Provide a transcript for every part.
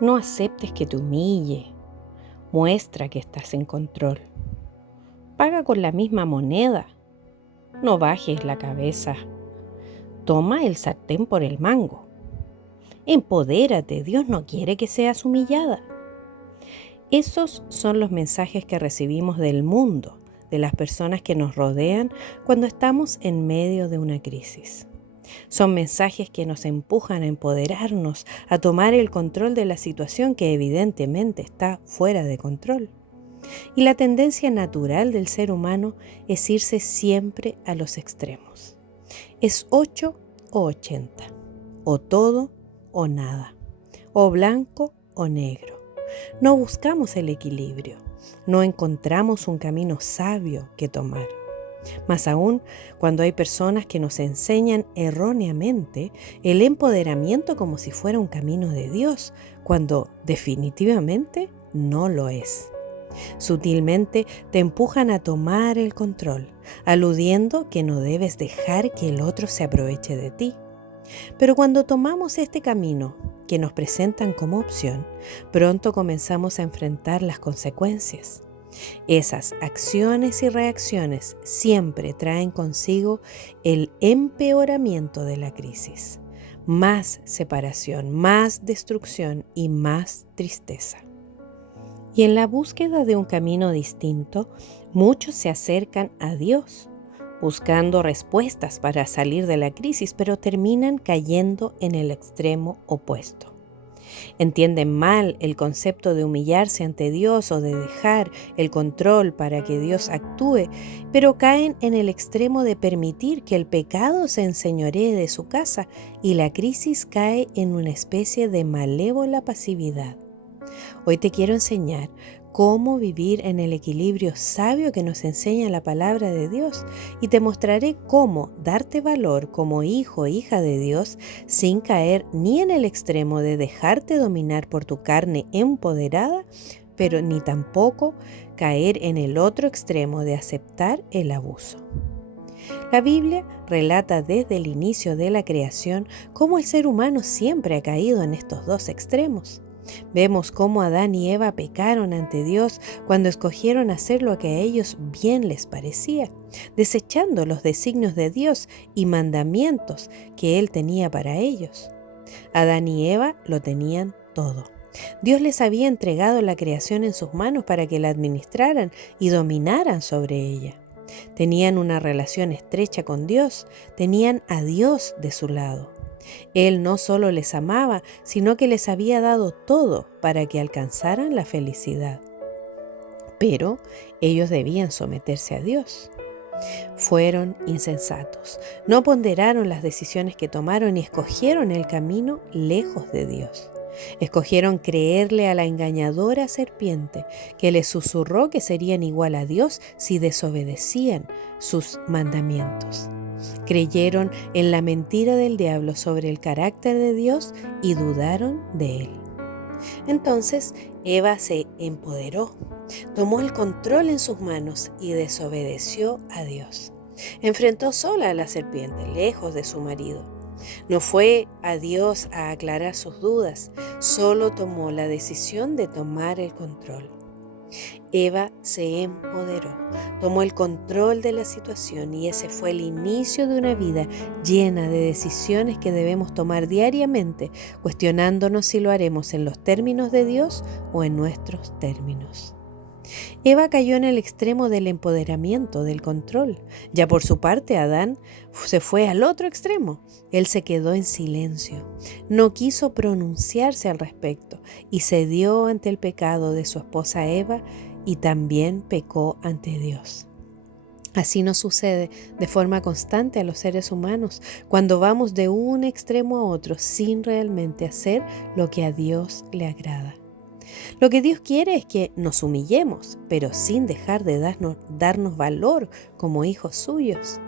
No aceptes que te humille. Muestra que estás en control. Paga con la misma moneda. No bajes la cabeza. Toma el sartén por el mango. Empodérate, Dios no quiere que seas humillada. Esos son los mensajes que recibimos del mundo, de las personas que nos rodean cuando estamos en medio de una crisis. Son mensajes que nos empujan a empoderarnos, a tomar el control de la situación que evidentemente está fuera de control. Y la tendencia natural del ser humano es irse siempre a los extremos. Es 8 o 80, o todo o nada, o blanco o negro. No buscamos el equilibrio, no encontramos un camino sabio que tomar. Más aún cuando hay personas que nos enseñan erróneamente el empoderamiento como si fuera un camino de Dios, cuando definitivamente no lo es. Sutilmente te empujan a tomar el control, aludiendo que no debes dejar que el otro se aproveche de ti. Pero cuando tomamos este camino que nos presentan como opción, pronto comenzamos a enfrentar las consecuencias. Esas acciones y reacciones siempre traen consigo el empeoramiento de la crisis, más separación, más destrucción y más tristeza. Y en la búsqueda de un camino distinto, muchos se acercan a Dios, buscando respuestas para salir de la crisis, pero terminan cayendo en el extremo opuesto. Entienden mal el concepto de humillarse ante Dios o de dejar el control para que Dios actúe, pero caen en el extremo de permitir que el pecado se enseñoree de su casa y la crisis cae en una especie de malévola pasividad. Hoy te quiero enseñar cómo vivir en el equilibrio sabio que nos enseña la palabra de Dios y te mostraré cómo darte valor como hijo o hija de Dios sin caer ni en el extremo de dejarte dominar por tu carne empoderada, pero ni tampoco caer en el otro extremo de aceptar el abuso. La Biblia relata desde el inicio de la creación cómo el ser humano siempre ha caído en estos dos extremos. Vemos cómo Adán y Eva pecaron ante Dios cuando escogieron hacer lo que a ellos bien les parecía, desechando los designios de Dios y mandamientos que Él tenía para ellos. Adán y Eva lo tenían todo. Dios les había entregado la creación en sus manos para que la administraran y dominaran sobre ella. Tenían una relación estrecha con Dios, tenían a Dios de su lado. Él no solo les amaba, sino que les había dado todo para que alcanzaran la felicidad. Pero ellos debían someterse a Dios. Fueron insensatos, no ponderaron las decisiones que tomaron y escogieron el camino lejos de Dios. Escogieron creerle a la engañadora serpiente que les susurró que serían igual a Dios si desobedecían sus mandamientos. Creyeron en la mentira del diablo sobre el carácter de Dios y dudaron de él. Entonces Eva se empoderó, tomó el control en sus manos y desobedeció a Dios. Enfrentó sola a la serpiente, lejos de su marido. No fue a Dios a aclarar sus dudas, solo tomó la decisión de tomar el control. Eva se empoderó, tomó el control de la situación y ese fue el inicio de una vida llena de decisiones que debemos tomar diariamente, cuestionándonos si lo haremos en los términos de Dios o en nuestros términos. Eva cayó en el extremo del empoderamiento, del control. Ya por su parte, Adán se fue al otro extremo. Él se quedó en silencio, no quiso pronunciarse al respecto y cedió ante el pecado de su esposa Eva y también pecó ante Dios. Así nos sucede de forma constante a los seres humanos cuando vamos de un extremo a otro sin realmente hacer lo que a Dios le agrada. Lo que Dios quiere es que nos humillemos, pero sin dejar de darnos valor como hijos suyos.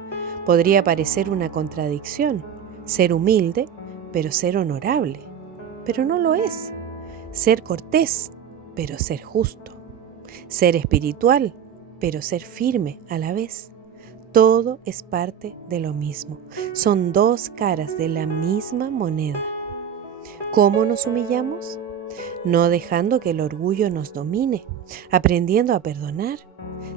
Podría parecer una contradicción, ser humilde, pero ser honorable, pero no lo es. Ser cortés, pero ser justo. Ser espiritual, pero ser firme a la vez. Todo es parte de lo mismo. Son dos caras de la misma moneda. ¿Cómo nos humillamos? no dejando que el orgullo nos domine, aprendiendo a perdonar,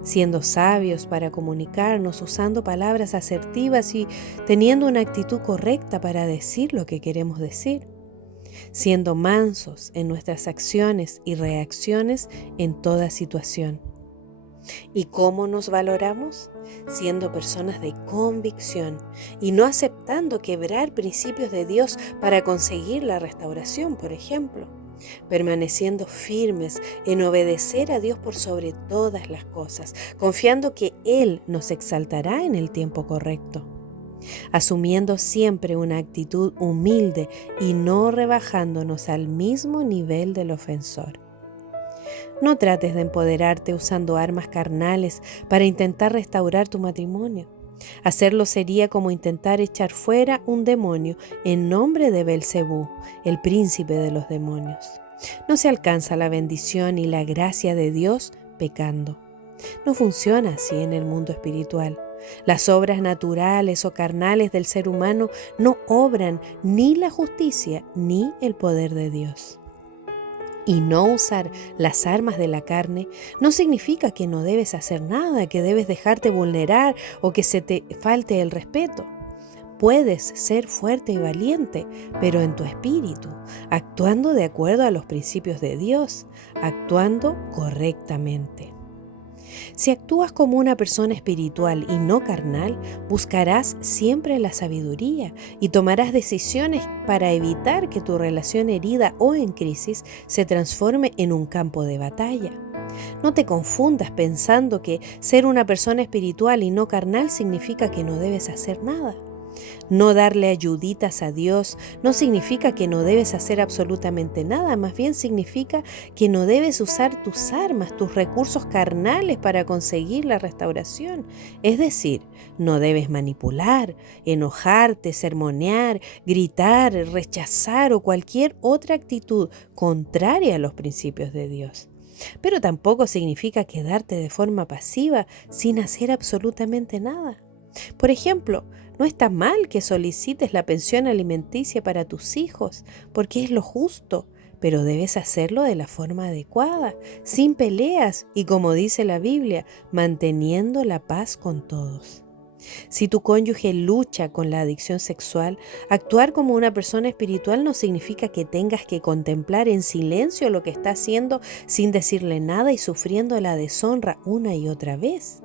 siendo sabios para comunicarnos, usando palabras asertivas y teniendo una actitud correcta para decir lo que queremos decir, siendo mansos en nuestras acciones y reacciones en toda situación. ¿Y cómo nos valoramos? Siendo personas de convicción y no aceptando quebrar principios de Dios para conseguir la restauración, por ejemplo. Permaneciendo firmes en obedecer a Dios por sobre todas las cosas, confiando que Él nos exaltará en el tiempo correcto. Asumiendo siempre una actitud humilde y no rebajándonos al mismo nivel del ofensor. No trates de empoderarte usando armas carnales para intentar restaurar tu matrimonio. Hacerlo sería como intentar echar fuera un demonio en nombre de Belcebú, el príncipe de los demonios. No se alcanza la bendición y la gracia de Dios pecando. No funciona así en el mundo espiritual. Las obras naturales o carnales del ser humano no obran ni la justicia ni el poder de Dios. Y no usar las armas de la carne no significa que no debes hacer nada, que debes dejarte vulnerar o que se te falte el respeto. Puedes ser fuerte y valiente, pero en tu espíritu, actuando de acuerdo a los principios de Dios, actuando correctamente. Si actúas como una persona espiritual y no carnal, buscarás siempre la sabiduría y tomarás decisiones para evitar que tu relación herida o en crisis se transforme en un campo de batalla. No te confundas pensando que ser una persona espiritual y no carnal significa que no debes hacer nada. No darle ayuditas a Dios no significa que no debes hacer absolutamente nada, más bien significa que no debes usar tus armas, tus recursos carnales para conseguir la restauración. Es decir, no debes manipular, enojarte, sermonear, gritar, rechazar o cualquier otra actitud contraria a los principios de Dios. Pero tampoco significa quedarte de forma pasiva sin hacer absolutamente nada. Por ejemplo, no está mal que solicites la pensión alimenticia para tus hijos, porque es lo justo, pero debes hacerlo de la forma adecuada, sin peleas y, como dice la Biblia, manteniendo la paz con todos. Si tu cónyuge lucha con la adicción sexual, actuar como una persona espiritual no significa que tengas que contemplar en silencio lo que está haciendo sin decirle nada y sufriendo la deshonra una y otra vez.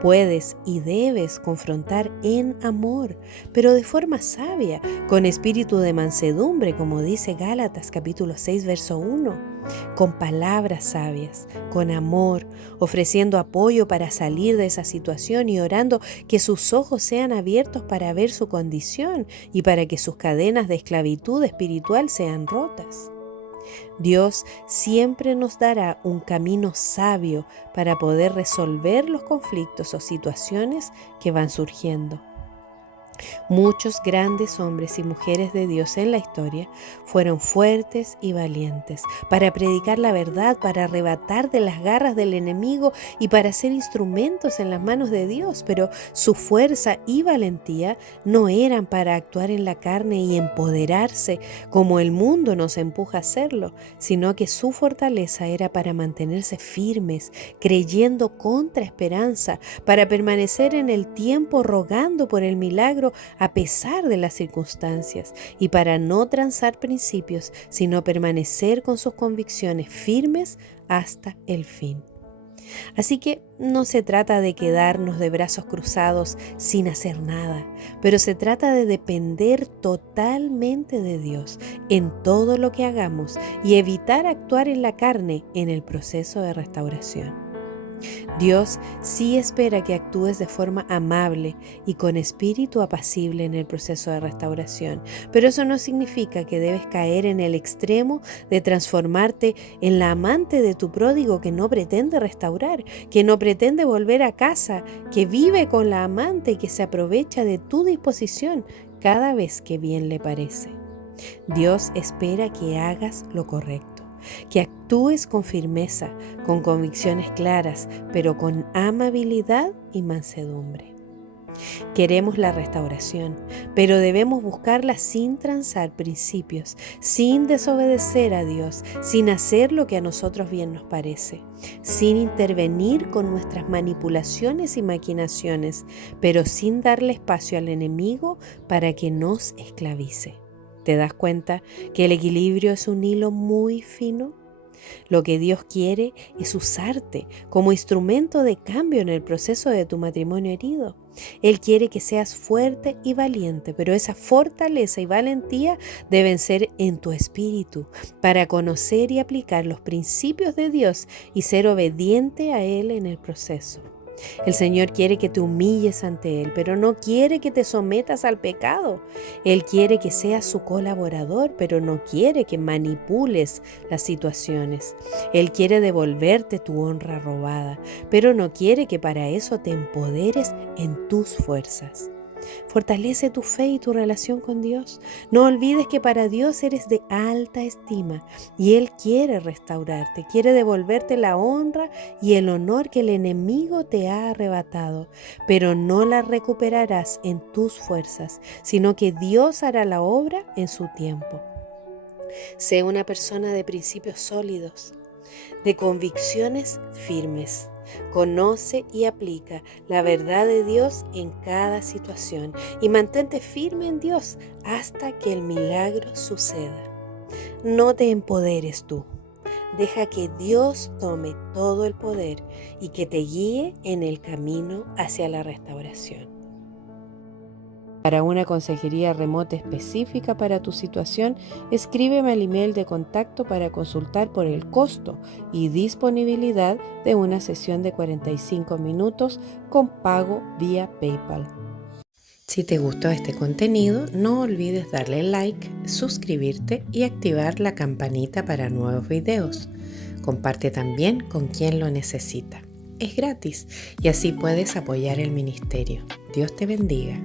Puedes y debes confrontar en amor, pero de forma sabia, con espíritu de mansedumbre, como dice Gálatas capítulo 6, verso 1, con palabras sabias, con amor, ofreciendo apoyo para salir de esa situación y orando que sus ojos sean abiertos para ver su condición y para que sus cadenas de esclavitud espiritual sean rotas. Dios siempre nos dará un camino sabio para poder resolver los conflictos o situaciones que van surgiendo. Muchos grandes hombres y mujeres de Dios en la historia fueron fuertes y valientes para predicar la verdad, para arrebatar de las garras del enemigo y para ser instrumentos en las manos de Dios, pero su fuerza y valentía no eran para actuar en la carne y empoderarse como el mundo nos empuja a hacerlo, sino que su fortaleza era para mantenerse firmes, creyendo contra esperanza, para permanecer en el tiempo rogando por el milagro a pesar de las circunstancias y para no transar principios, sino permanecer con sus convicciones firmes hasta el fin. Así que no se trata de quedarnos de brazos cruzados sin hacer nada, pero se trata de depender totalmente de Dios en todo lo que hagamos y evitar actuar en la carne en el proceso de restauración. Dios sí espera que actúes de forma amable y con espíritu apacible en el proceso de restauración, pero eso no significa que debes caer en el extremo de transformarte en la amante de tu pródigo que no pretende restaurar, que no pretende volver a casa, que vive con la amante y que se aprovecha de tu disposición cada vez que bien le parece. Dios espera que hagas lo correcto, que actúes con firmeza, con convicciones claras, pero con amabilidad y mansedumbre. Queremos la restauración, pero debemos buscarla sin transar principios, sin desobedecer a Dios, sin hacer lo que a nosotros bien nos parece, sin intervenir con nuestras manipulaciones y maquinaciones, pero sin darle espacio al enemigo para que nos esclavice. ¿Te das cuenta que el equilibrio es un hilo muy fino? Lo que Dios quiere es usarte como instrumento de cambio en el proceso de tu matrimonio herido. Él quiere que seas fuerte y valiente, pero esa fortaleza y valentía deben ser en tu espíritu para conocer y aplicar los principios de Dios y ser obediente a Él en el proceso. El Señor quiere que te humilles ante Él, pero no quiere que te sometas al pecado. Él quiere que seas su colaborador, pero no quiere que manipules las situaciones. Él quiere devolverte tu honra robada, pero no quiere que para eso te empoderes en tus fuerzas. Fortalece tu fe y tu relación con Dios. No olvides que para Dios eres de alta estima y Él quiere restaurarte, quiere devolverte la honra y el honor que el enemigo te ha arrebatado, pero no la recuperarás en tus fuerzas, sino que Dios hará la obra en su tiempo. Sé una persona de principios sólidos, de convicciones firmes. Conoce y aplica la verdad de Dios en cada situación y mantente firme en Dios hasta que el milagro suceda. No te empoderes tú. Deja que Dios tome todo el poder y que te guíe en el camino hacia la restauración. Para una consejería remota específica para tu situación, escríbeme al email de contacto para consultar por el costo y disponibilidad de una sesión de 45 minutos con pago vía PayPal. Si te gustó este contenido, no olvides darle like, suscribirte y activar la campanita para nuevos videos. Comparte también con quien lo necesita. Es gratis y así puedes apoyar el ministerio. Dios te bendiga.